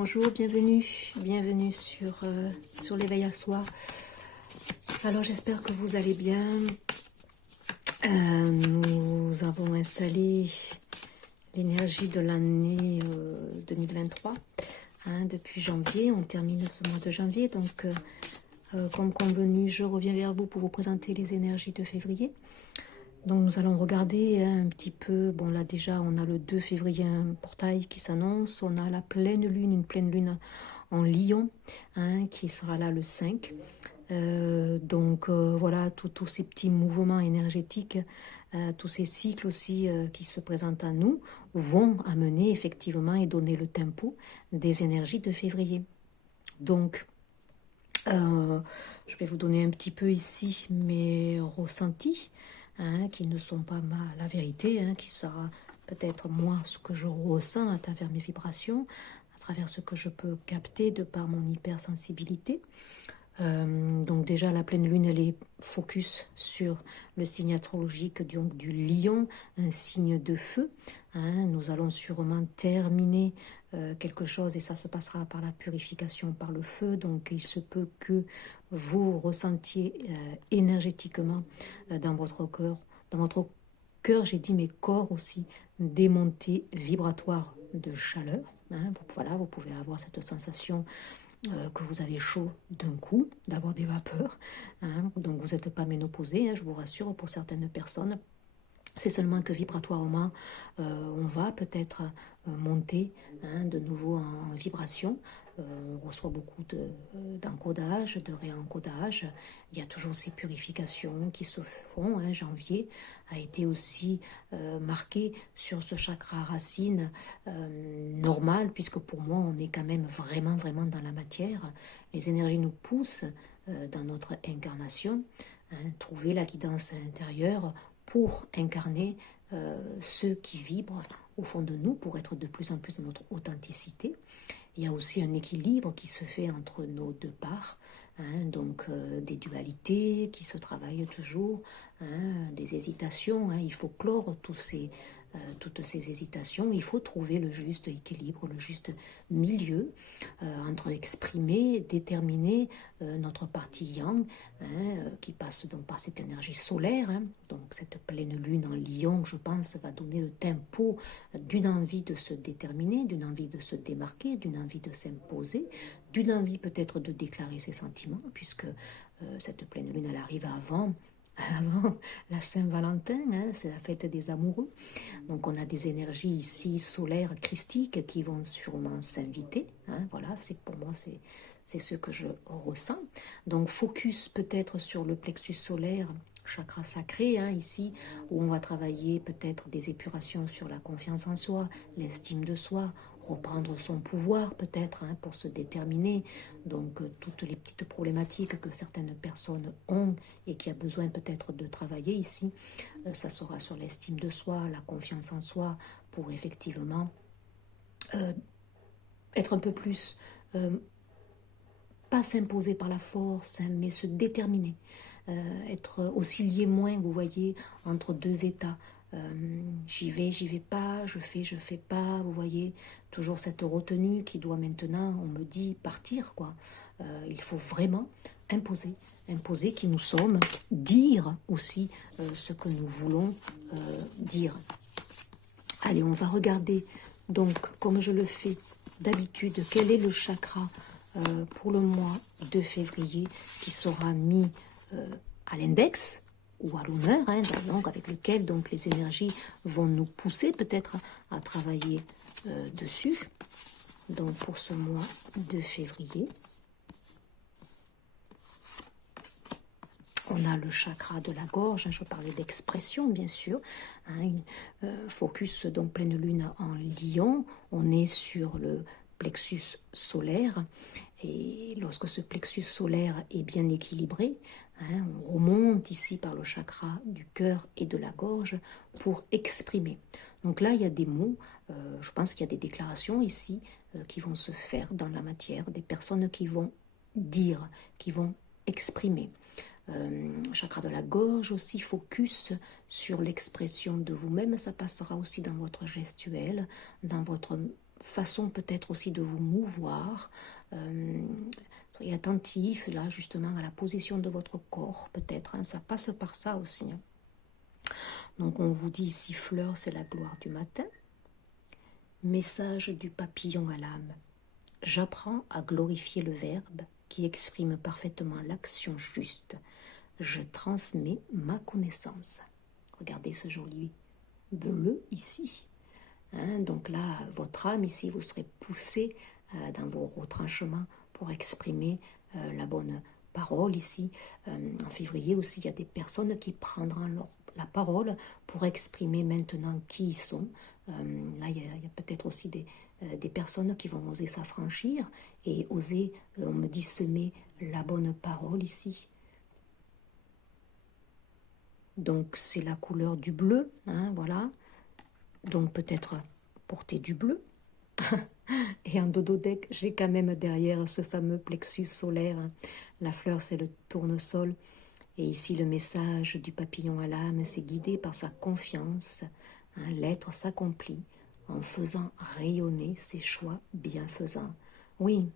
Bonjour, bienvenue sur l'éveil à soi. Alors j'espère que vous allez bien. Nous avons installé l'énergie de l'année 2023 depuis janvier. On termine ce mois de janvier, donc comme convenu, je reviens vers vous pour vous présenter les énergies de février. Donc nous allons regarder un petit peu, bon là déjà on a le 2 février un portail qui s'annonce, on a la pleine lune, une pleine lune en Lion qui sera là le 5. Voilà, tous ces petits mouvements énergétiques, tous ces cycles aussi qui se présentent à nous vont amener effectivement et donner le tempo des énergies de février. Donc je vais vous donner un petit peu ici mes ressentis, qui ne sont pas la vérité, qui sera peut-être moi ce que je ressens à travers mes vibrations, à travers ce que je peux capter de par mon hypersensibilité. Donc déjà la pleine lune elle est focus sur le signe astrologique du lion, un signe de feu. Nous allons sûrement terminer quelque chose et ça se passera par la purification par le feu, donc il se peut que vous ressentiez énergétiquement dans votre cœur, j'ai dit mais corps aussi, des montées vibratoires de chaleur. Vous pouvez avoir cette sensation que vous avez chaud d'un coup, d'avoir des vapeurs, donc vous n'êtes pas ménopausé, je vous rassure, pour certaines personnes. C'est seulement que vibratoirement, on va peut-être monter de nouveau en vibration. On reçoit beaucoup d'encodage, de réencodage. Il y a toujours ces purifications qui se font. Janvier a été aussi marqué sur ce chakra racine normal, puisque pour moi, on est quand même vraiment dans la matière. Les énergies nous poussent dans notre incarnation, trouver la guidance intérieure pour incarner ceux qui vibrent au fond de nous, pour être de plus en plus dans notre authenticité. Il y a aussi un équilibre qui se fait entre nos deux parts, des dualités qui se travaillent toujours, des hésitations. Il faut clore toutes ces hésitations. Il faut trouver le juste équilibre, le juste milieu entre exprimer, déterminer notre partie yang, qui passe donc par cette énergie solaire. Donc cette pleine lune en Lion, je pense, va donner le tempo d'une envie de se déterminer, d'une envie de se démarquer, d'une envie de s'imposer, d'une envie peut-être de déclarer ses sentiments, puisque cette pleine lune, elle arrive avant la Saint-Valentin, c'est la fête des amoureux. Donc on a des énergies ici solaires, christiques, qui vont sûrement s'inviter. Voilà, pour moi, c'est ce que je ressens. Donc focus peut-être sur le plexus solaire, chakra sacré, ici, où on va travailler peut-être des épurations sur la confiance en soi, l'estime de soi, reprendre son pouvoir peut-être pour se déterminer. Donc toutes les petites problématiques que certaines personnes ont et qui a besoin peut-être de travailler ici, ça sera sur l'estime de soi, la confiance en soi, pour effectivement être un peu plus, pas s'imposer par la force, mais se déterminer, être osciller moins, vous voyez, entre deux états. J'y vais pas, je fais pas, vous voyez, toujours cette retenue qui doit maintenant, on me dit, partir, quoi. Il faut vraiment imposer qui nous sommes, dire aussi ce que nous voulons dire. Allez, on va regarder, donc, comme je le fais d'habitude, quel est le chakra pour le mois de février qui sera mis à l'index ou à l'honneur, donc avec lequel donc les énergies vont nous pousser peut-être à travailler dessus. Donc pour ce mois de février, on a le chakra de la gorge, je parlais d'expression bien sûr, focus donc pleine lune en Lion, on est sur le plexus solaire, et lorsque ce plexus solaire est bien équilibré, on remonte ici par le chakra du cœur et de la gorge pour exprimer. Donc là il y a des mots, je pense qu'il y a des déclarations ici qui vont se faire dans la matière, des personnes qui vont dire, qui vont exprimer. Chakra de la gorge aussi, focus sur l'expression de vous-même, ça passera aussi dans votre gestuelle, dans votre façon peut-être aussi de vous mouvoir. Soyez attentif là justement à la position de votre corps peut-être, hein, ça passe par ça aussi. Hein. Donc on vous dit ici fleur, c'est la gloire du matin. Message du papillon à l'âme. J'apprends à glorifier le verbe qui exprime parfaitement l'action juste. Je transmets ma connaissance. Regardez ce joli bleu ici. Hein, donc là, votre âme ici, vous serez poussé dans vos retranchements pour exprimer la bonne parole ici. En février aussi, il y a des personnes qui prendront la parole pour exprimer maintenant qui ils sont. Là, il y a peut-être aussi des personnes qui vont oser s'affranchir et oser, on me dit, semer la bonne parole ici. Donc, c'est la couleur du bleu, hein, voilà. Donc, peut-être porter du bleu. Et en dododeck, j'ai quand même derrière ce fameux plexus solaire. La fleur, c'est le tournesol. Et ici, le message du papillon à l'âme, c'est guidé par sa confiance. Hein, l'être s'accomplit en faisant rayonner ses choix bienfaisants. Oui,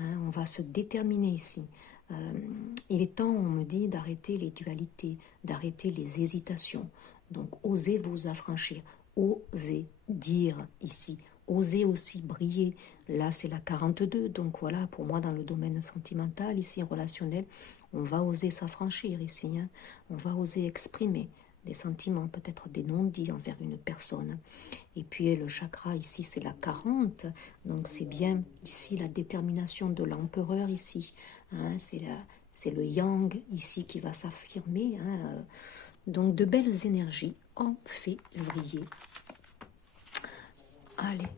hein, on va se déterminer ici. Il est temps, on me dit, d'arrêter les dualités, d'arrêter les hésitations. Donc, osez vous affranchir, osez dire ici, osez aussi briller. Là, c'est la 42, donc voilà, pour moi, dans le domaine sentimental, ici, relationnel, on va oser s'affranchir ici, hein. On va oser exprimer des sentiments, peut-être des non-dits envers une personne. Et puis le chakra ici, c'est la 40, donc c'est bien ici la détermination de l'empereur ici, hein, c'est le yang ici qui va s'affirmer, hein, donc de belles énergies en février. Allez,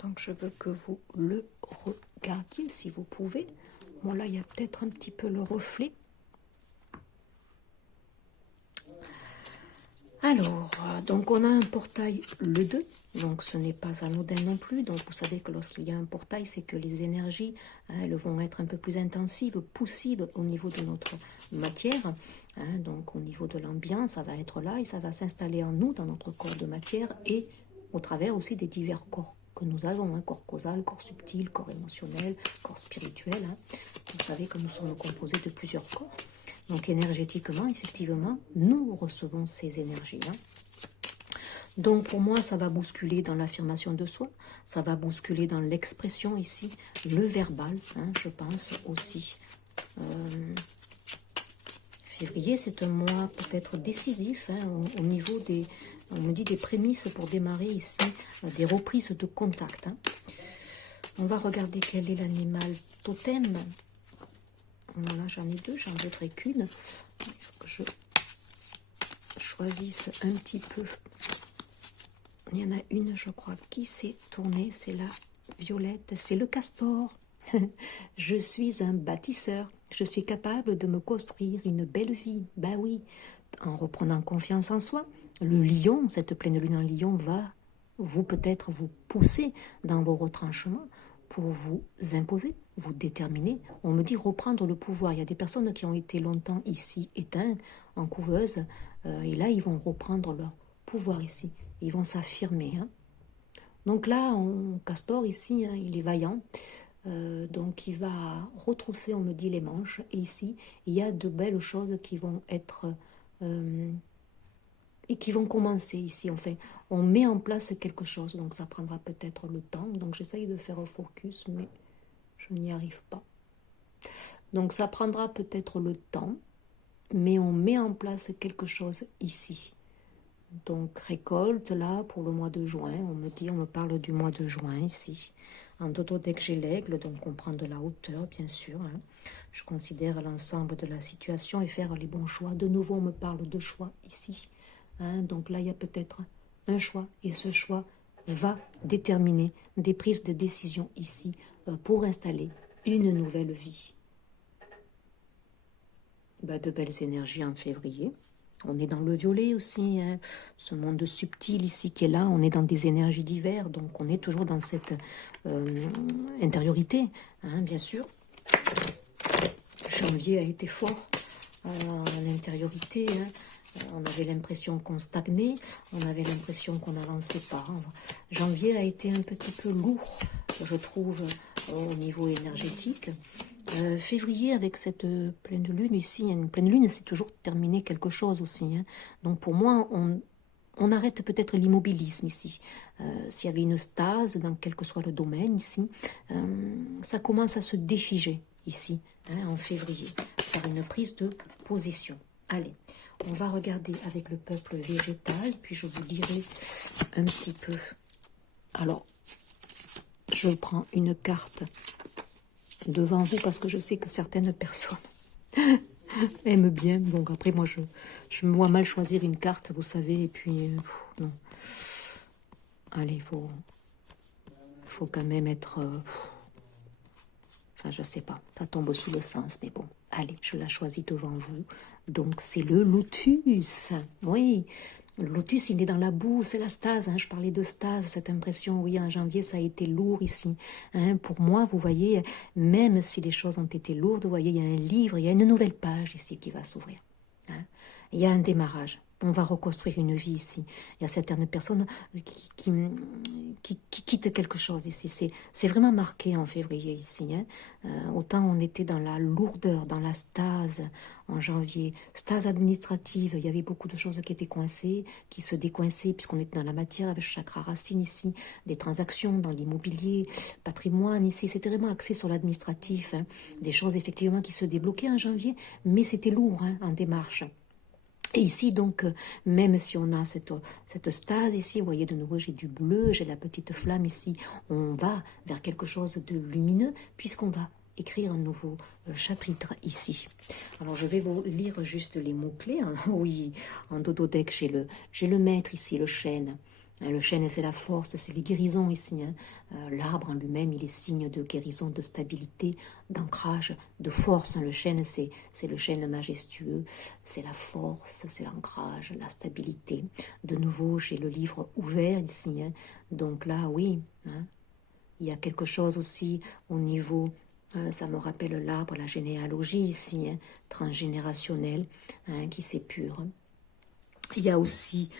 donc je veux que vous le regardiez si vous pouvez. Bon là, il y a peut-être un petit peu le reflet. Alors, donc on a un portail le 2, donc ce n'est pas anodin non plus. Donc vous savez que lorsqu'il y a un portail, c'est que les énergies, hein, elles vont être un peu plus intensives, poussives au niveau de notre matière. Hein, donc au niveau de l'ambiance, ça va être là et ça va s'installer en nous, dans notre corps de matière et au travers aussi des divers corps que nous avons, hein, corps causal, corps subtil, corps émotionnel, corps spirituel. Hein. Vous savez que nous sommes composés de plusieurs corps. Donc énergétiquement, effectivement, nous recevons ces énergies. Hein. Donc pour moi, ça va bousculer dans l'affirmation de soi, ça va bousculer dans l'expression ici, le verbal, hein, je pense aussi. Février, c'est un mois peut-être décisif, hein, au niveau des, on me dit des prémices pour démarrer ici, des reprises de contact. Hein. On va regarder quel est l'animal totem. Voilà, j'en ai deux, j'en voudrais qu'une. Il faut que je choisisse un petit peu. Il y en a une, je crois, qui s'est tournée, c'est la violette, c'est le castor. Je suis un bâtisseur, je suis capable de me construire une belle vie. Ben oui, en reprenant confiance en soi. Le lion, cette pleine lune en lion, va vous peut-être vous pousser dans vos retranchements pour vous imposer, vous déterminer. On me dit reprendre le pouvoir. Il y a des personnes qui ont été longtemps ici éteintes en couveuse et là ils vont reprendre leur pouvoir ici. Ils vont s'affirmer. Hein. Donc là, Castor ici, hein, il est vaillant. Donc il va retrousser, on me dit, les manches. Et ici, il y a de belles choses qui vont être... et qui vont commencer ici. Enfin, on met en place quelque chose, donc ça prendra peut-être le temps. Donc j'essaye de faire un focus, mais je n'y arrive pas. Donc ça prendra peut-être le temps, mais on met en place quelque chose ici. Donc récolte là pour le mois de juin, on me parle du mois de juin ici. En dodo dès que j'ai l'aigle, donc on prend de la hauteur bien sûr. Hein. Je considère l'ensemble de la situation et faire les bons choix. De nouveau on me parle de choix ici. Hein, donc là, il y a peut-être un choix et ce choix va déterminer des prises de décision ici pour installer une nouvelle vie. Ben, de belles énergies en février. On est dans le violet aussi, hein, ce monde subtil ici qui est là. On est dans des énergies diverses, donc on est toujours dans cette intériorité, hein, bien sûr. Janvier a été fort à l'intériorité, hein. On avait l'impression qu'on stagnait, on avait l'impression qu'on n'avançait pas. Janvier a été un petit peu lourd, je trouve, au niveau énergétique. Février, avec cette pleine lune ici, une pleine lune, c'est toujours terminer quelque chose aussi. Hein. Donc pour moi, on arrête peut-être l'immobilisme ici. S'il y avait une stase dans quel que soit le domaine ici, ça commence à se défiger ici, hein, en février, par une prise de position. Allez, on va regarder avec le peuple végétal, puis je vous dirai un petit peu. Alors, je prends une carte devant vous parce que je sais que certaines personnes aiment bien. Donc après, moi, je me vois mal choisir une carte, vous savez, et puis, non. Allez, il faut quand même être... enfin, je sais pas, ça tombe sous le sens, mais bon. Allez, je la choisis devant vous. Donc, c'est le lotus. Oui, le lotus, il est dans la boue, c'est la stase. Hein. Je parlais de stase, cette impression, oui, en janvier, ça a été lourd ici. Hein. Pour moi, vous voyez, même si les choses ont été lourdes, vous voyez, il y a un livre, il y a une nouvelle page ici qui va s'ouvrir. Hein. Il y a un démarrage. On va reconstruire une vie ici. Il y a certaines personnes qui quittent quelque chose ici. C'est vraiment marqué en février ici. Hein. Autant on était dans la lourdeur, dans la stase en janvier. Stase administrative, il y avait beaucoup de choses qui étaient coincées, qui se décoinçaient, puisqu'on était dans la matière avec chakra racine ici, des transactions dans l'immobilier, patrimoine ici. C'était vraiment axé sur l'administratif. Hein. Des choses effectivement qui se débloquaient en janvier, mais c'était lourd hein, en démarche. Et ici, donc, même si on a cette stase ici, vous voyez de nouveau, j'ai du bleu, j'ai la petite flamme ici, on va vers quelque chose de lumineux, puisqu'on va écrire un nouveau chapitre ici. Alors, je vais vous lire juste les mots-clés. Hein. Oui, en dododeck, j'ai le maître ici, le chêne. Le chêne, c'est la force, c'est les guérisons ici. Hein. L'arbre en lui-même, il est signe de guérison, de stabilité, d'ancrage, de force. Hein. Le chêne, c'est le chêne majestueux, c'est la force, c'est l'ancrage, la stabilité. De nouveau, j'ai le livre ouvert ici. Hein. Donc là, oui, hein, il y a quelque chose aussi au niveau... ça me rappelle l'arbre, la généalogie ici, hein, transgénérationnelle, hein, qui s'épure. Il y a aussi...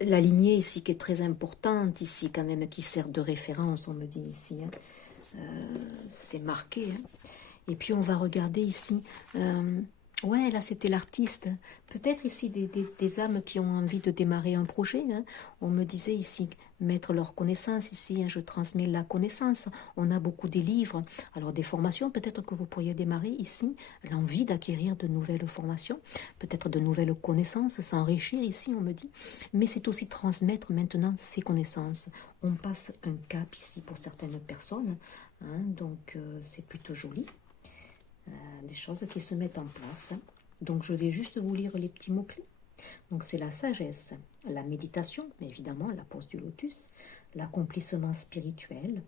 la lignée ici qui est très importante ici quand même, qui sert de référence, on me dit ici. Hein. C'est marqué. Hein. Et puis on va regarder ici. Ouais, là c'était l'artiste. Peut-être ici des âmes qui ont envie de démarrer un projet. Hein. On me disait ici, mettre leur connaissance ici. Hein, je transmets la connaissance. On a beaucoup des livres. Alors des formations, peut-être que vous pourriez démarrer ici. L'envie d'acquérir de nouvelles formations. Peut-être de nouvelles connaissances, s'enrichir ici, on me dit. Mais c'est aussi transmettre maintenant ces connaissances. On passe un cap ici pour certaines personnes. Hein, donc c'est plutôt joli. Des choses qui se mettent en place. Donc je vais juste vous lire les petits mots-clés. Donc c'est la sagesse, la méditation, évidemment la pose du lotus, l'accomplissement spirituel,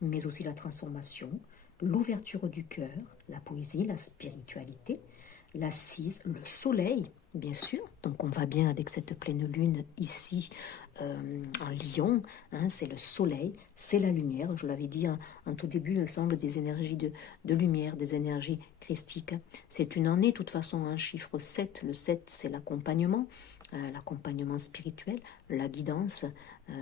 mais aussi la transformation, l'ouverture du cœur, la poésie, la spiritualité, l'assise, le soleil, bien sûr. Donc on va bien avec cette pleine lune ici en Lion, hein, c'est le soleil, c'est la lumière. Je l'avais dit en tout début, l'ensemble des énergies de lumière, des énergies christiques. C'est une année, de toute façon, un chiffre 7. Le 7, c'est l'accompagnement spirituel, la guidance.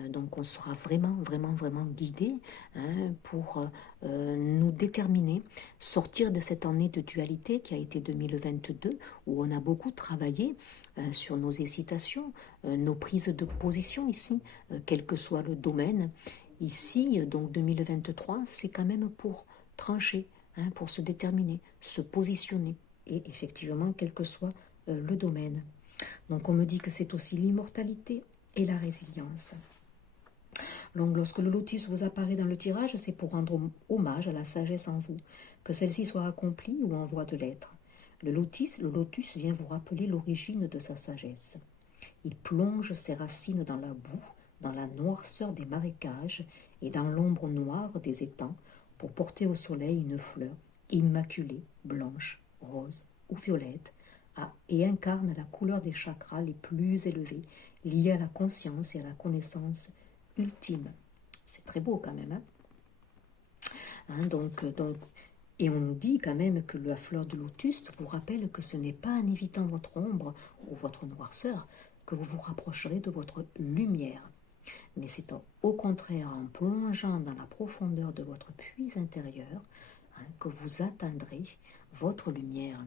Donc on sera vraiment guidé hein, pour nous déterminer, sortir de cette année de dualité qui a été 2022, où on a beaucoup travaillé sur nos hésitations, nos prises de position ici, quel que soit le domaine. Ici, donc 2023, c'est quand même pour trancher, hein, pour se déterminer, se positionner, et effectivement, quel que soit le domaine. Donc on me dit que c'est aussi l'immortalité et la résilience. Donc lorsque le lotus vous apparaît dans le tirage, c'est pour rendre hommage à la sagesse en vous, que celle-ci soit accomplie ou en voie de l'être. Le lotus vient vous rappeler l'origine de sa sagesse. Il plonge ses racines dans la boue, dans la noirceur des marécages et dans l'ombre noire des étangs pour porter au soleil une fleur immaculée, blanche, rose ou violette, et incarne la couleur des chakras les plus élevés, liés à la conscience et à la connaissance ultime. C'est très beau quand même. Hein, donc Et on nous dit quand même que la fleur de lotus vous rappelle que ce n'est pas en évitant votre ombre ou votre noirceur que vous vous rapprocherez de votre lumière. Mais c'est au contraire en plongeant dans la profondeur de votre puits intérieur que vous atteindrez votre lumière.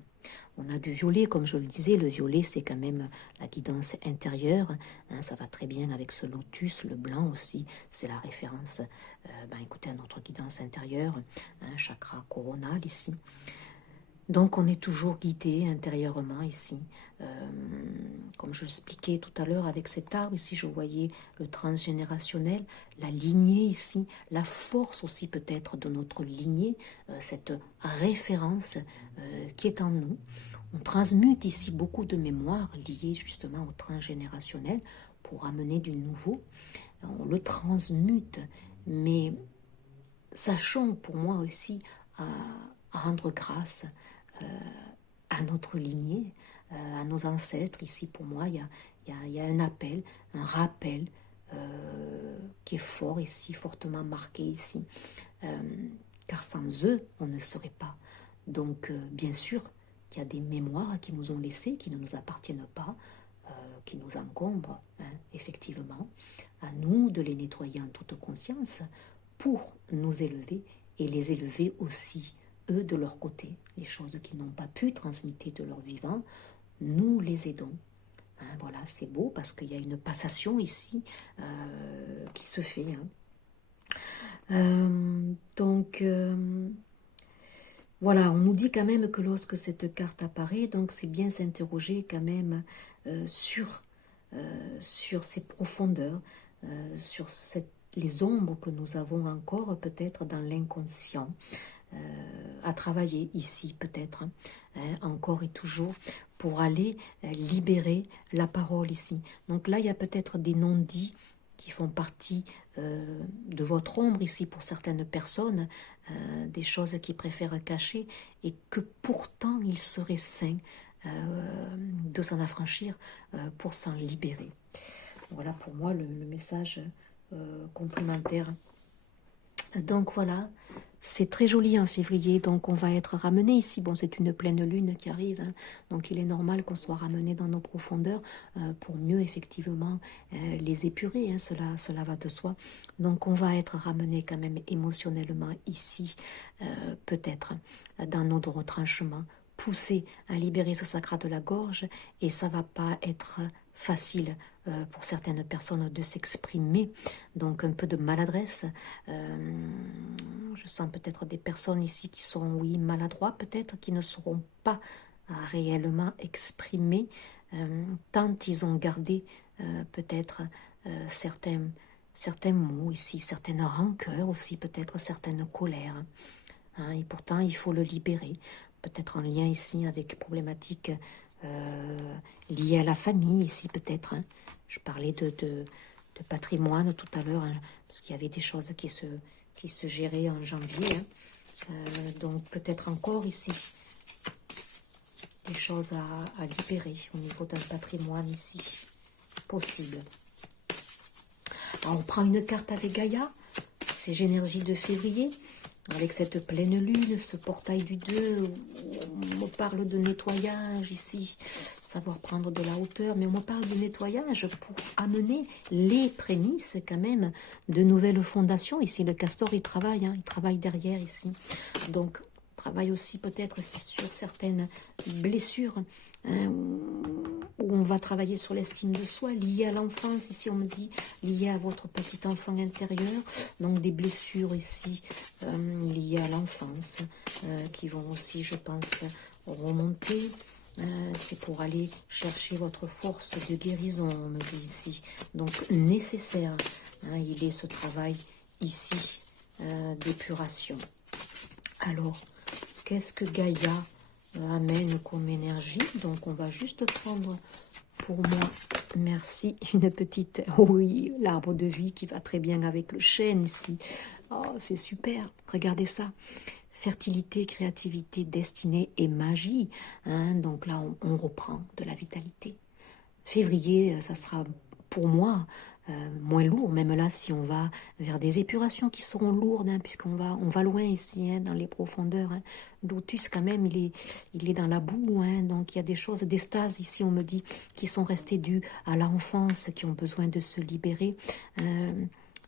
On a du violet, comme je le disais, le violet c'est quand même la guidance intérieure, ça va très bien avec ce lotus, le blanc aussi, c'est la référence écoutez, à notre guidance intérieure, chakra coronal ici. Donc on est toujours guidé intérieurement ici. Comme je l'expliquais tout à l'heure avec cet arbre, ici je voyais le transgénérationnel, la lignée ici, la force aussi peut-être de notre lignée, cette référence qui est en nous. On transmute ici beaucoup de mémoires liées justement au transgénérationnel pour amener du nouveau. On le transmute, mais sachons pour moi aussi à rendre grâce à notre lignée, à nos ancêtres. Ici, pour moi, il y a un appel, un rappel qui est fort ici, fortement marqué ici. Car sans eux, on ne serait pas. Donc, bien sûr, qu'il y a des mémoires qui nous ont laissées, qui ne nous appartiennent pas, qui nous encombrent, effectivement. À nous de les nettoyer en toute conscience pour nous élever et les élever aussi eux de leur côté, les choses qu'ils n'ont pas pu transmettre de leur vivant, nous les aidons. Voilà, c'est beau parce qu'il y a une passation ici qui se fait. Voilà, on nous dit quand même que lorsque cette carte apparaît, donc c'est bien s'interroger quand même sur ces profondeurs, sur les ombres que nous avons encore peut-être dans l'inconscient. À travailler ici peut-être, encore et toujours, pour aller libérer la parole ici. Donc là, il y a peut-être des non-dits qui font partie de votre ombre ici pour certaines personnes, des choses qu'ils préfèrent cacher et que pourtant il serait sain de s'en affranchir pour s'en libérer. Voilà pour moi le message complémentaire. Donc voilà, c'est très joli en février, donc on va être ramené ici. Bon, c'est une pleine lune qui arrive, donc il est normal qu'on soit ramené dans nos profondeurs pour mieux effectivement les épurer, cela va de soi. Donc on va être ramené quand même émotionnellement ici, peut-être dans notre retranchement, poussé à libérer ce sacre de la gorge, et ça va pas être facile pour certaines personnes de s'exprimer, donc un peu de maladresse. Je sens peut-être des personnes ici qui seront, oui, maladroits peut-être, qui ne seront pas réellement exprimés, tant ils ont gardé peut-être certains mots ici, certaines rancœurs aussi, peut-être certaines colères. Et pourtant, il faut le libérer, peut-être en lien ici avec problématiques liées à la famille ici peut-être. Je parlais de patrimoine tout à l'heure, parce qu'il y avait des choses qui se géraient en janvier. Donc peut-être encore ici des choses à libérer au niveau d'un patrimoine ici possible. Alors on prend une carte avec Gaïa, ces énergies de février, avec cette pleine lune, ce portail du 2, on me parle de nettoyage ici, savoir prendre de la hauteur, mais on me parle de nettoyage pour amener les prémices quand même de nouvelles fondations. Ici, le castor, il travaille derrière ici. Donc, on travaille aussi peut-être sur certaines blessures, où on va travailler sur l'estime de soi, liée à l'enfance, ici on me dit, liée à votre petit enfant intérieur, donc des blessures ici liées à l'enfance, qui vont aussi, je pense, remonter. C'est pour aller chercher votre force de guérison, on me dit ici. Donc nécessaire, il est ce travail ici d'épuration. Alors, qu'est-ce que Gaïa amène comme énergie? Donc on va juste prendre pour moi, merci, une petite, oui, l'arbre de vie qui va très bien avec le chêne ici. Oh, c'est super, regardez ça. Fertilité, créativité, destinée et magie. Donc là, on reprend de la vitalité. Février, ça sera pour moi moins lourd, même là si on va vers des épurations qui seront lourdes, hein, on va loin ici, hein, dans les profondeurs. Hein. Lotus quand même, il est dans la boue, hein, donc il y a des choses, des stases ici, on me dit, qui sont restées dues à l'enfance, qui ont besoin de se libérer.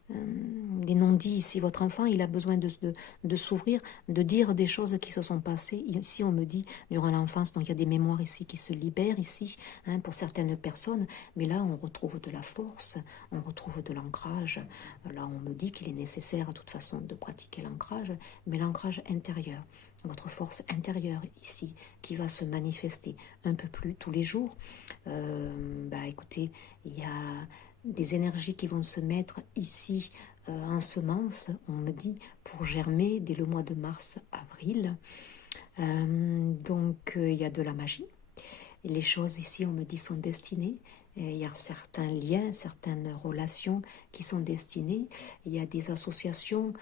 Des non-dits ici, votre enfant, il a besoin de s'ouvrir, de dire des choses qui se sont passées. Ici, on me dit, durant l'enfance, donc il y a des mémoires ici qui se libèrent ici, hein, pour certaines personnes, mais là, on retrouve de la force, on retrouve de l'ancrage. Là, on me dit qu'il est nécessaire, de toute façon, de pratiquer l'ancrage, mais l'ancrage intérieur, votre force intérieure ici, qui va se manifester un peu plus tous les jours. Écoutez, il y a des énergies qui vont se mettre ici en semences, on me dit, pour germer dès le mois de mars-avril. Il y a de la magie. Et les choses ici, on me dit, sont destinées. Il y a certains liens, certaines relations qui sont destinées. Il y a des associations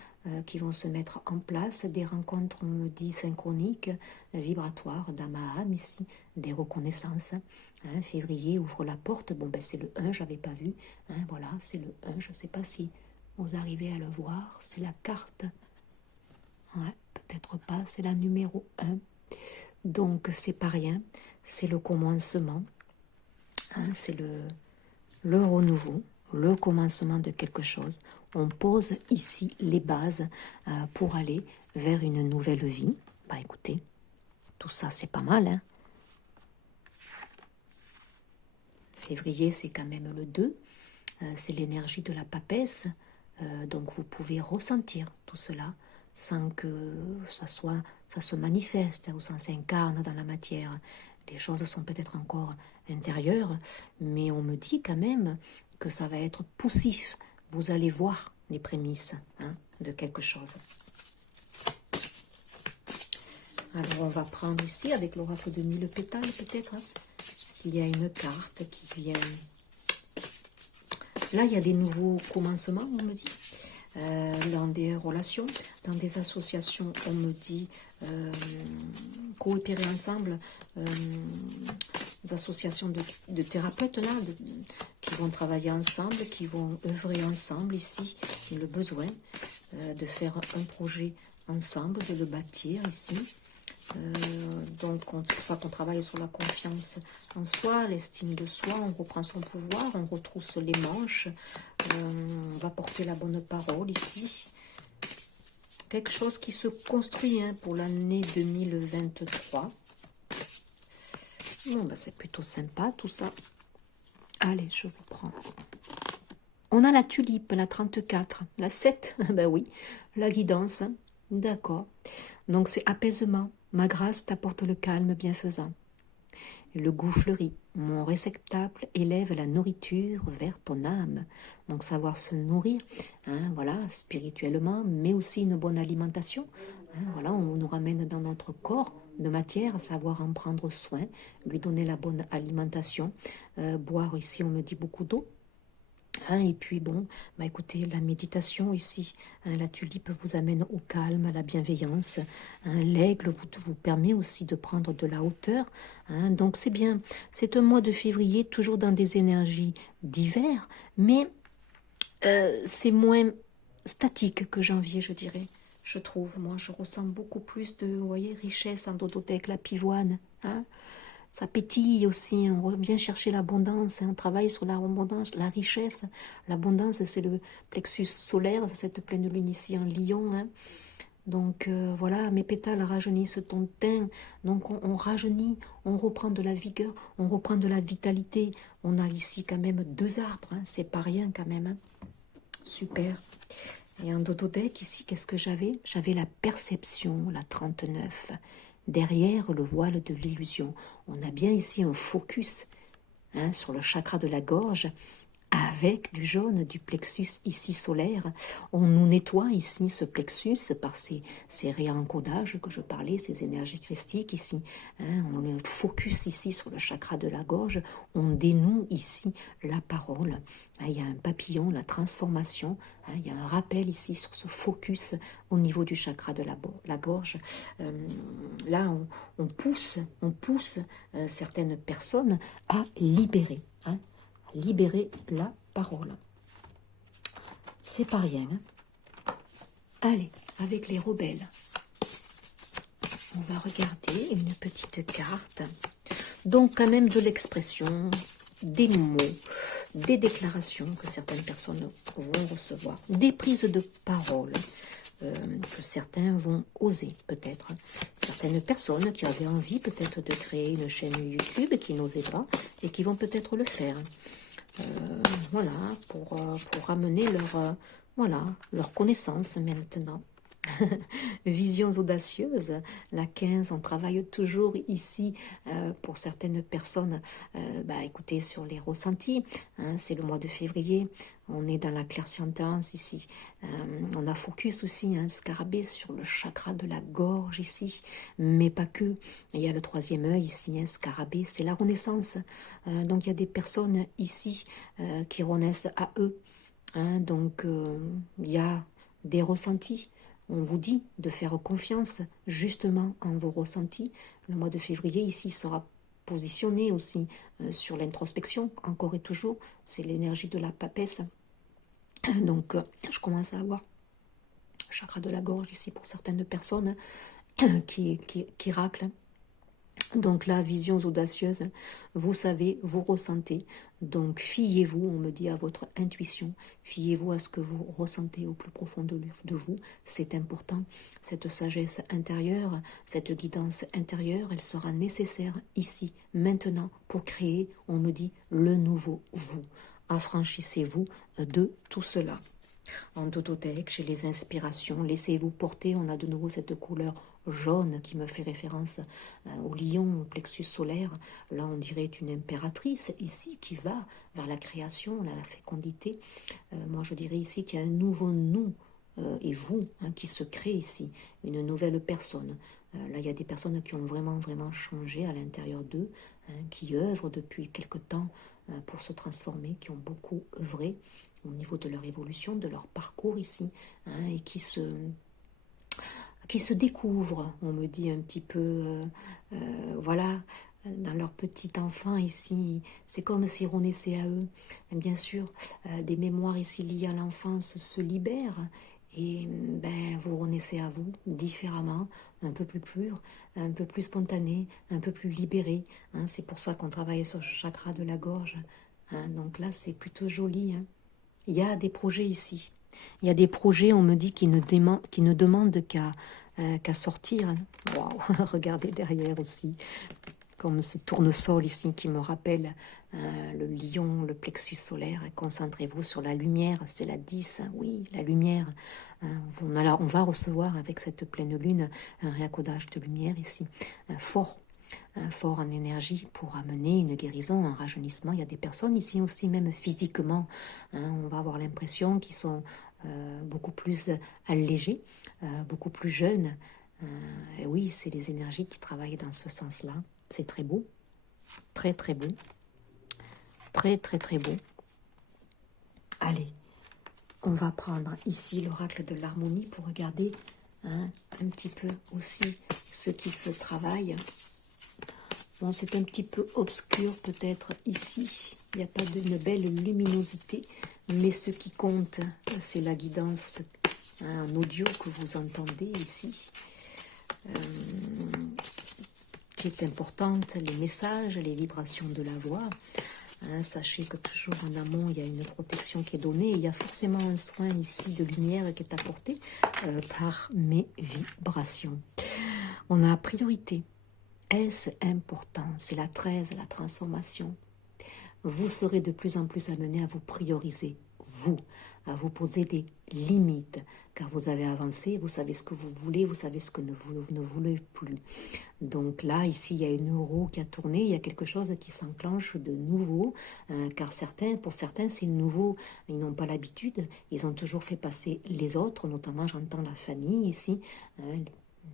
qui vont se mettre en place, des rencontres, on me dit, synchroniques, vibratoires, d'âme à âme ici, des reconnaissances. Hein, février ouvre la porte, c'est le 1, je n'avais pas vu. Hein, voilà, c'est le 1, je ne sais pas si vous arrivez à le voir, c'est la carte. Ouais, peut-être pas, c'est la numéro 1. Donc, c'est pas rien, c'est le commencement. Hein, c'est le renouveau, le commencement de quelque chose. On pose ici les bases pour aller vers une nouvelle vie. Écoutez, tout ça c'est pas mal. Hein. Février c'est quand même le 2, c'est l'énergie de la papesse. Donc vous pouvez ressentir tout cela sans que ça se manifeste ou ça s'incarne dans la matière. Les choses sont peut-être encore intérieures, mais on me dit quand même que ça va être poussif. Vous allez voir les prémices, hein, de quelque chose. Alors on va prendre ici avec l'oracle de 1000 pétales peut-être, hein, s'il y a une carte qui vient. Là il y a des nouveaux commencements, on me dit. Dans des relations, dans des associations, on me dit coopérer ensemble, des associations de thérapeutes là, qui vont travailler ensemble, qui vont œuvrer ensemble ici, le besoin de faire un projet ensemble, de le bâtir ici. Donc c'est pour ça qu'on travaille sur la confiance en soi, l'estime de soi, on reprend son pouvoir, on retrousse les manches, on va porter la bonne parole ici. Quelque chose qui se construit, hein, pour l'année 2023. C'est plutôt sympa tout ça. Allez, je vous prends. On a la tulipe, la 34, la 7, oui, la guidance, d'accord. Donc c'est apaisement. Ma grâce t'apporte le calme bienfaisant. Le goût fleurit, mon réceptacle élève la nourriture vers ton âme. Donc savoir se nourrir, hein, voilà, spirituellement, mais aussi une bonne alimentation. Hein, voilà, on nous ramène dans notre corps de matière, savoir en prendre soin, lui donner la bonne alimentation, boire ici, on me dit beaucoup d'eau. Hein, et puis écoutez, la méditation ici, hein, la tulipe vous amène au calme, à la bienveillance. Hein, l'aigle vous permet aussi de prendre de la hauteur. Hein, donc c'est bien. C'est un mois de février, toujours dans des énergies d'hiver, mais c'est moins statique que janvier, je dirais. Je trouve, moi, je ressens beaucoup plus de, vous voyez, richesse en dodothèque, la pivoine. Hein. Ça pétille aussi, on vient chercher l'abondance, on travaille sur l'abondance, la richesse. L'abondance, c'est le plexus solaire, c'est cette pleine lune ici en Lion. Hein. Donc voilà, mes pétales rajeunissent ton teint. Donc on rajeunit, on reprend de la vigueur, on reprend de la vitalité. On a ici quand même 2 arbres, hein, c'est pas rien quand même. Hein. Super. Et en dodothèque ici, qu'est-ce que j'avais? J'avais la perception, la 39. Derrière le voile de l'illusion, on a bien ici un focus, hein, sur le chakra de la gorge, avec du jaune, du plexus ici solaire. On nous nettoie ici ce plexus par ces réencodages que je parlais, ces énergies christiques ici. Hein, on le focus ici sur le chakra de la gorge, on dénoue ici la parole. Hein, il y a un papillon, la transformation. Hein, il y a un rappel ici sur ce focus au niveau du chakra de la gorge. Là, on pousse certaines personnes à libérer. Hein, libérer la parole. c'est pas rien. Hein. Allez, avec les rebelles, on va regarder une petite carte. Donc quand même de l'expression, des mots, des déclarations que certaines personnes vont recevoir, des prises de parole que certains vont oser peut-être. Certaines personnes qui avaient envie peut-être de créer une chaîne YouTube qui n'osaient pas et qui vont peut-être le faire. Voilà, pour amener voilà, leur connaissance maintenant. Visions audacieuses, la 15, on travaille toujours ici pour certaines personnes, écoutez, sur les ressentis, hein, c'est le mois de février, on est dans la clairsentence ici, on a focus aussi, un scarabée sur le chakra de la gorge ici, mais pas que, il y a le troisième œil ici, un scarabée, c'est la renaissance, donc il y a des personnes ici qui renaissent à eux, hein, donc il y a des ressentis. On vous dit de faire confiance justement en vos ressentis. Le mois de février ici sera positionné aussi sur l'introspection, encore et toujours. C'est l'énergie de la papesse. Donc je commence à avoir chakra de la gorge ici pour certaines personnes qui raclent. Donc là, visions audacieuses, vous savez, vous ressentez. Donc fiez-vous, on me dit, à votre intuition. Fiez-vous à ce que vous ressentez au plus profond de vous. C'est important. Cette sagesse intérieure, cette guidance intérieure, elle sera nécessaire ici, maintenant, pour créer, on me dit, le nouveau vous. Affranchissez-vous de tout cela. En tototech, chez les inspirations, laissez-vous porter. On a de nouveau cette couleur jaune qui me fait référence au lion, au plexus solaire. Là, on dirait une impératrice ici qui va vers la création, la fécondité. Moi, je dirais ici qu'il y a un nouveau nous et vous qui se crée ici, une nouvelle personne. Là, il y a des personnes qui ont vraiment changé à l'intérieur d'eux, qui œuvrent depuis quelque temps pour se transformer, qui ont beaucoup œuvré au niveau de leur évolution, de leur parcours ici, et qui se découvrent, on me dit un petit peu, voilà, dans leur petit enfant ici, c'est comme si renaissaient à eux. Et bien sûr, des mémoires ici liées à l'enfance se libèrent, et vous renaissez à vous différemment, un peu plus pur, un peu plus spontané, un peu plus libéré. Hein. C'est pour ça qu'on travaille sur le chakra de la gorge. Hein. Donc là, c'est plutôt joli. Hein. Il y a des projets ici. Il y a des projets, on me dit, qui ne demandent qu'à sortir. Waouh, regardez derrière aussi, comme ce tournesol ici qui me rappelle le lion, le plexus solaire. Concentrez-vous sur la lumière, c'est la 10, oui, la lumière. On va recevoir avec cette pleine lune un réaccodage de lumière ici, fort en énergie pour amener une guérison, un rajeunissement. Il y a des personnes ici aussi, même physiquement, on va avoir l'impression qu'ils sont beaucoup plus allégés, beaucoup plus jeunes. Et oui, c'est les énergies qui travaillent dans ce sens-là. C'est très beau, très beau, très beau. Allez, on va prendre ici l'oracle de l'harmonie pour regarder un petit peu aussi ce qui se travaille. Bon, c'est un petit peu obscur peut-être ici, il n'y a pas d'une belle luminosité, mais ce qui compte, c'est la guidance en audio que vous entendez ici, qui est importante, les messages, les vibrations de la voix. Sachez que toujours en amont, il y a une protection qui est donnée. Il y a forcément un soin ici de lumière qui est apporté par mes vibrations. On a priorité. Est-ce important? C'est la 13, la transformation. Vous serez de plus en plus amené à vous prioriser, vous, à vous poser des limites, car vous avez avancé, vous savez ce que vous voulez, vous savez ce que vous ne voulez plus. Donc là, ici, il y a une roue qui a tourné, il y a quelque chose qui s'enclenche de nouveau, car pour certains, c'est nouveau, ils n'ont pas l'habitude, ils ont toujours fait passer les autres, notamment j'entends la famille ici,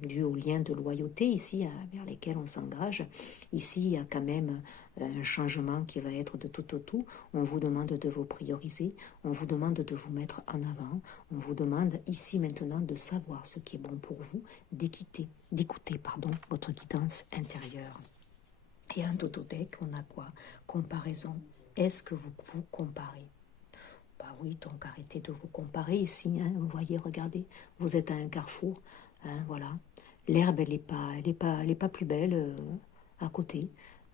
dû au lien de loyauté ici vers lesquels on s'engage. Ici, il y a quand même un changement qui va être de tout au tout. On vous demande de vous prioriser, on vous demande de vous mettre en avant, on vous demande ici maintenant de savoir ce qui est bon pour vous, d'écouter votre guidance intérieure. Et en tototech, on a quoi? Comparaison. Est-ce que vous vous comparez? oui, donc arrêtez de vous comparer ici. Hein, vous voyez, regardez, vous êtes à un carrefour. Hein, voilà. L'herbe, elle est pas plus belle à côté.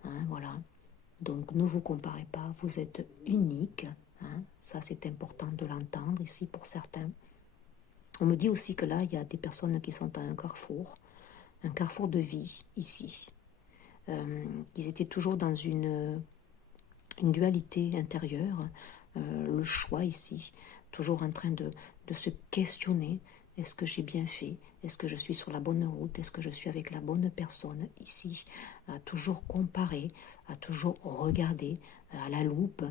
Hein, voilà. Donc ne vous comparez pas, vous êtes unique. Hein, ça, c'est important de l'entendre ici pour certains. On me dit aussi que là, il y a des personnes qui sont à un carrefour de vie ici. Ils étaient toujours dans une dualité intérieure, le choix ici, toujours en train de se questionner. Est-ce que j'ai bien fait? Est-ce que je suis sur la bonne route? Est-ce que je suis avec la bonne personne ici? À toujours comparer, à toujours regarder à la loupe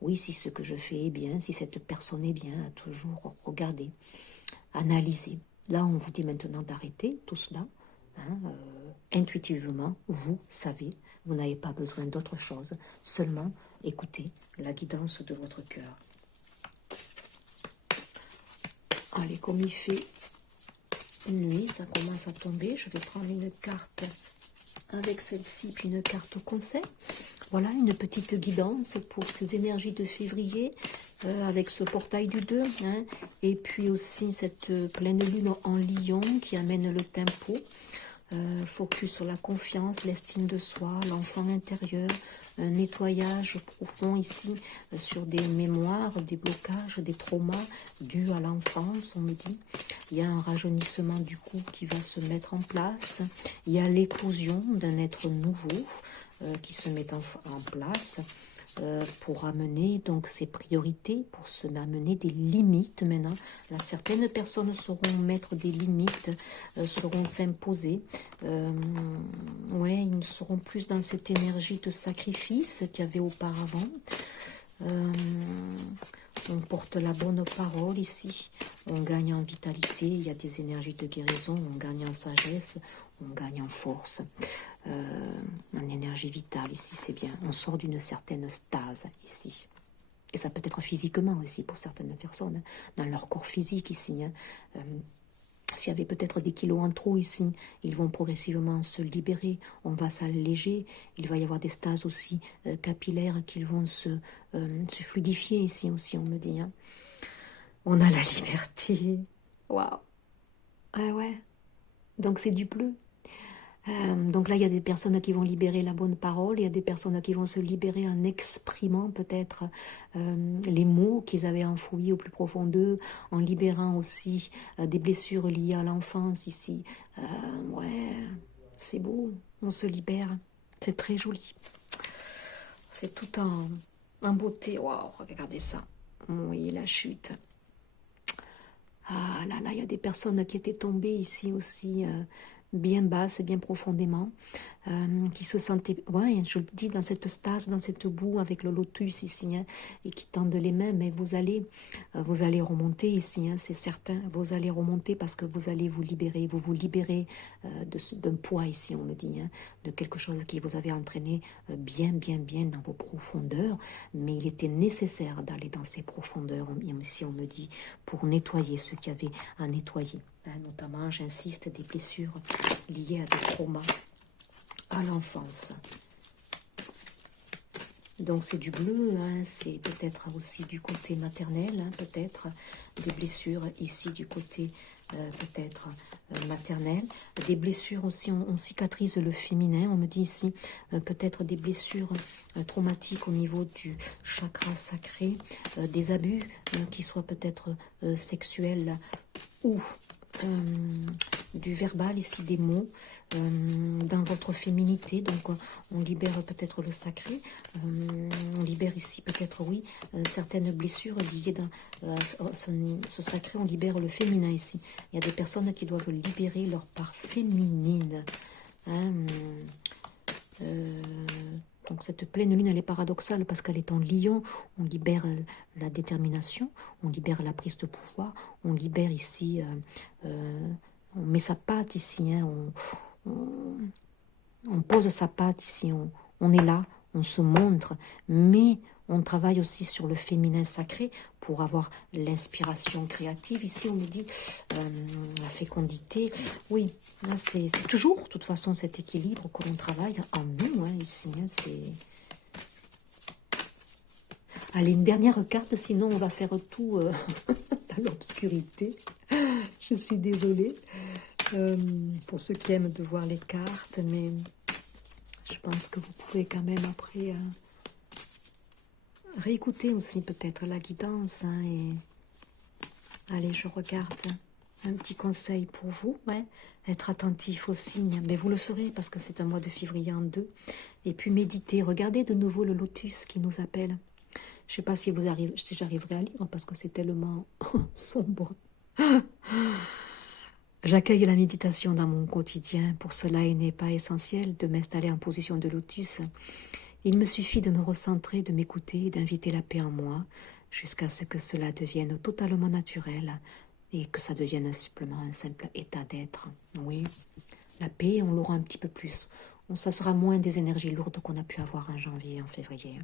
oui, si ce que je fais est bien, si cette personne est bien, à toujours regarder, analyser. Là, on vous dit maintenant d'arrêter tout cela. Hein, intuitivement, vous savez, vous n'avez pas besoin d'autre chose, seulement écoutez la guidance de votre cœur. Allez, comme il fait nuit, ça commence à tomber, je vais prendre une carte avec celle-ci, puis une carte au conseil. Voilà, une petite guidance pour ces énergies de février, avec ce portail du 2, hein, et puis aussi cette pleine lune en lion qui amène le tempo. Focus sur la confiance, l'estime de soi, l'enfant intérieur, un nettoyage profond ici sur des mémoires, des blocages, des traumas dus à l'enfance, on me dit. Il y a un rajeunissement du cou qui va se mettre en place. Il y a l'éclosion d'un être nouveau qui se met en place pour amener donc ses priorités, pour se amener des limites maintenant. Là, certaines personnes sauront mettre des limites, sauront s'imposer. Ouais, ils ne seront plus dans cette énergie de sacrifice qu'il y avait auparavant. On porte la bonne parole ici, on gagne en vitalité, il y a des énergies de guérison, on gagne en sagesse, on gagne en force, en énergie vitale ici, c'est bien. On sort d'une certaine stase ici. Et ça peut être physiquement aussi pour certaines personnes, dans leur corps physique ici. Hein. S'il y avait peut-être des kilos en trop ici, ils vont progressivement se libérer, on va s'alléger, il va y avoir des stases aussi capillaires qui vont se fluidifier ici aussi, on me dit. Hein. On a la liberté. Waouh. Ah ouais. Donc c'est du bleu. Donc là, il y a des personnes qui vont libérer la bonne parole, il y a des personnes qui vont se libérer en exprimant peut-être les mots qu'ils avaient enfouis au plus profond d'eux, en libérant aussi des blessures liées à l'enfance ici. Ouais, c'est beau, on se libère, c'est très joli. C'est tout en beauté. Waouh, regardez ça. Oui, la chute. Ah là là, il y a des personnes qui étaient tombées ici aussi, bien basses, bien profondément, qui se sentaient, ouais, je le dis, dans cette stase, dans cette boue avec le lotus ici, hein, et qui tendent les mains, mais vous allez remonter ici, hein, c'est certain, vous allez remonter parce que vous allez vous libérer, vous libérez d'un poids ici, on me dit, hein, de quelque chose qui vous avait entraîné bien dans vos profondeurs, mais il était nécessaire d'aller dans ces profondeurs, ici on me dit, pour nettoyer ce qu'il y avait à nettoyer. Notamment, j'insiste, des blessures liées à des traumas à l'enfance. Donc c'est du bleu, hein, c'est peut-être aussi du côté maternel, hein, peut-être des blessures ici du côté peut-être maternel. Des blessures aussi, on cicatrise le féminin, on me dit ici peut-être des blessures traumatiques au niveau du chakra sacré, des abus qui soient peut-être sexuels ou du verbal ici, des mots dans votre féminité. Donc on libère peut-être le sacré, on libère ici peut-être, oui, certaines blessures liées dans ce sacré, on libère le féminin ici. Il y a des personnes qui doivent libérer leur part féminine, hein, donc cette pleine lune, elle est paradoxale parce qu'elle est en lion, on libère la détermination, on libère la prise de pouvoir, on libère ici, on met sa patte ici, hein, on pose sa patte ici, on est là, on se montre, mais on travaille aussi sur le féminin sacré pour avoir l'inspiration créative. Ici, on nous dit la fécondité. Oui, c'est toujours, de toute façon, cet équilibre que l'on travaille en nous. Hein, ici, hein, c'est... Allez, une dernière carte, sinon on va faire tout dans l'obscurité. Je suis désolée pour ceux qui aiment de voir les cartes, mais je pense que vous pouvez quand même après réécouter aussi peut-être la guidance. Hein, et allez, je regarde un petit conseil pour vous. Ouais. Être attentif aux signes, mais vous le saurez parce que c'est un mois de février en deux. Et puis méditer, regardez de nouveau le lotus qui nous appelle. Je ne sais pas si j'arriverai à lire parce que c'est tellement sombre. J'accueille la méditation dans mon quotidien. Pour cela, il n'est pas essentiel de m'installer en position de lotus. Il me suffit de me recentrer, de m'écouter et d'inviter la paix en moi jusqu'à ce que cela devienne totalement naturel et que ça devienne simplement un simple état d'être. Oui, la paix, on l'aura un petit peu plus. Ça sera moins des énergies lourdes qu'on a pu avoir en janvier, en février.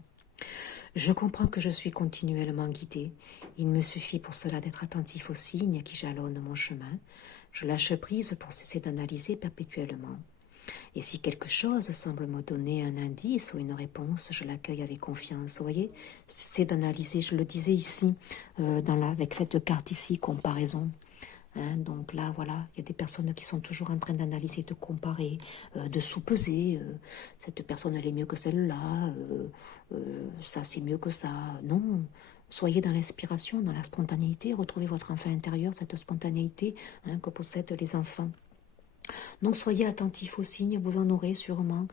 Je comprends que je suis continuellement guidée. Il me suffit pour cela d'être attentif aux signes qui jalonnent mon chemin. Je lâche prise pour cesser d'analyser perpétuellement. Et si quelque chose semble me donner un indice ou une réponse, je l'accueille avec confiance. Vous voyez, c'est d'analyser, je le disais ici, avec cette carte ici, comparaison. Hein, donc là, voilà, il y a des personnes qui sont toujours en train d'analyser, de comparer, de sous-peser. Cette personne, elle est mieux que celle-là, ça c'est mieux que ça. Non, soyez dans l'inspiration, dans la spontanéité, retrouvez votre enfant intérieur, cette spontanéité que possèdent les enfants. Donc soyez attentifs aux signes, vous en aurez sûrement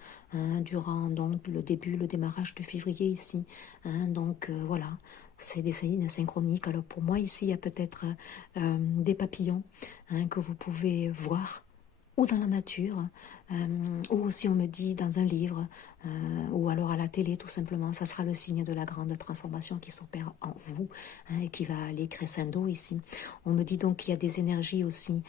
durant donc, le démarrage de février ici. Donc voilà, c'est des signes synchroniques. Alors pour moi ici, il y a peut-être des papillons que vous pouvez voir ou dans la nature, ou aussi on me dit dans un livre, ou alors à la télé tout simplement, ça sera le signe de la grande transformation qui s'opère en vous, et qui va aller crescendo ici. On me dit donc qu'il y a des énergies aussi,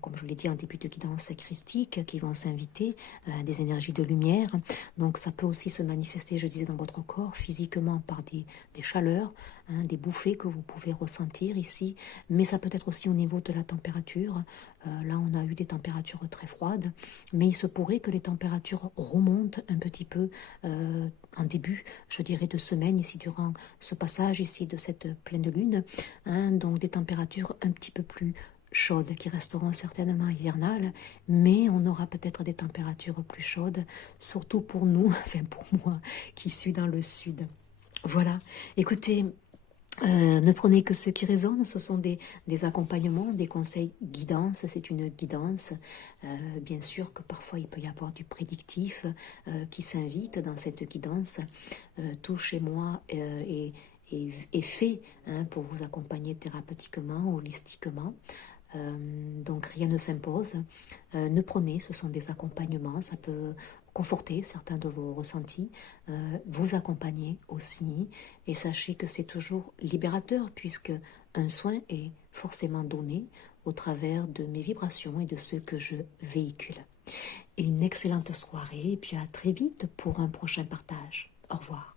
comme je l'ai dit en début de guidance christique, qui vont s'inviter, des énergies de lumière, donc ça peut aussi se manifester, je disais, dans votre corps, physiquement par des chaleurs, des bouffées que vous pouvez ressentir ici, mais ça peut être aussi au niveau de la température. Là on a eu des températures très froides, mais il se pourrait que les températures remontent un petit peu en début, je dirais, de semaine, ici durant ce passage ici de cette pleine lune, donc des températures un petit peu plus chaudes qui resteront certainement hivernales, mais on aura peut-être des températures plus chaudes, surtout pour nous, enfin pour moi qui suis dans le sud. Voilà, écoutez, ne prenez que ce qui résonne, ce sont des accompagnements, des conseils guidance, c'est une guidance. Bien sûr que parfois il peut y avoir du prédictif qui s'invite dans cette guidance. Tout chez moi est fait pour vous accompagner thérapeutiquement, holistiquement. Donc rien ne s'impose. Ne prenez, ce sont des accompagnements, ça peut conforter certains de vos ressentis, vous accompagner aussi, et sachez que c'est toujours libérateur puisque un soin est forcément donné au travers de mes vibrations et de ce que je véhicule. Une excellente soirée et puis à très vite pour un prochain partage. Au revoir.